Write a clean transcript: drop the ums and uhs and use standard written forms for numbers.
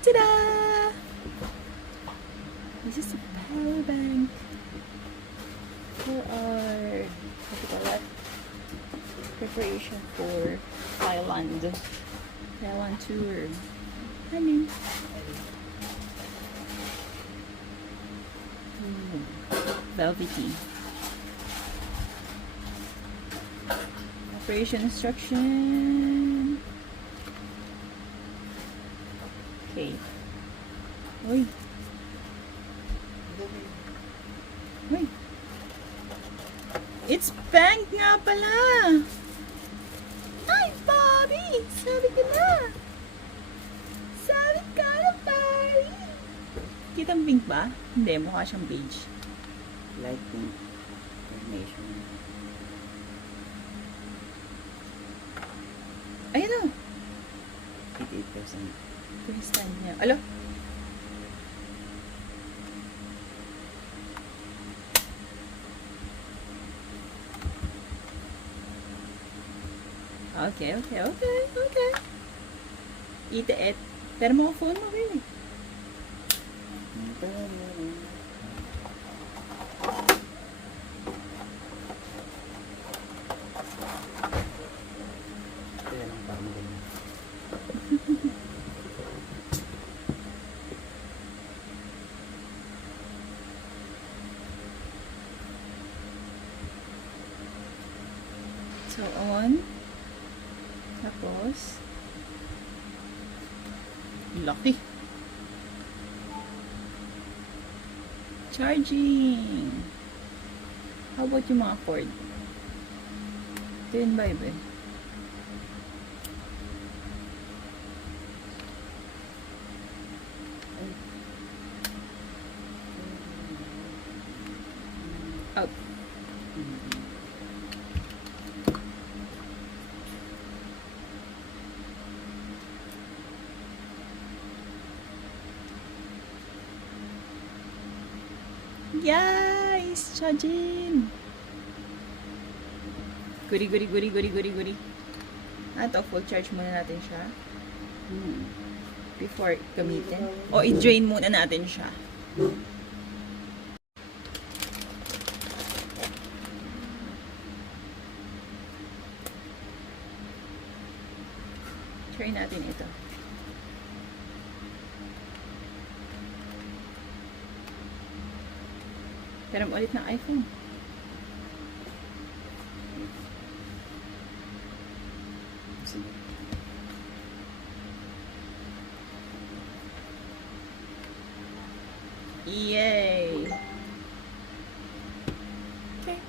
Ta-da! This is a power bank for our, what do you call that? Preparation for Thailand tour. Honey. Velvety. Operation instruction. Okay. Uy. Uy. It's bank nga pala. Ay, Bobby! Sabi ko na. Sabi ka na, Bobby. Kitang pink ba? Hindi, mukha siyang beige. Light pink formation. Ayun o. 88%. Ito yung stand niya. Alo? Okay. Ite-et. Pero mga phone mo rin eh. Kaya lang parang ganyan. So, on. Tapos, laki. Charging. How about yung mga cord? Ito yun ba iba? Out. Yes! Charging! Guri. Ito, full charge muna natin siya. Before gamitin. O, i-drain muna natin siya. Try natin ito. Taram ulit ng iPhone. Sige. Yay! Okay.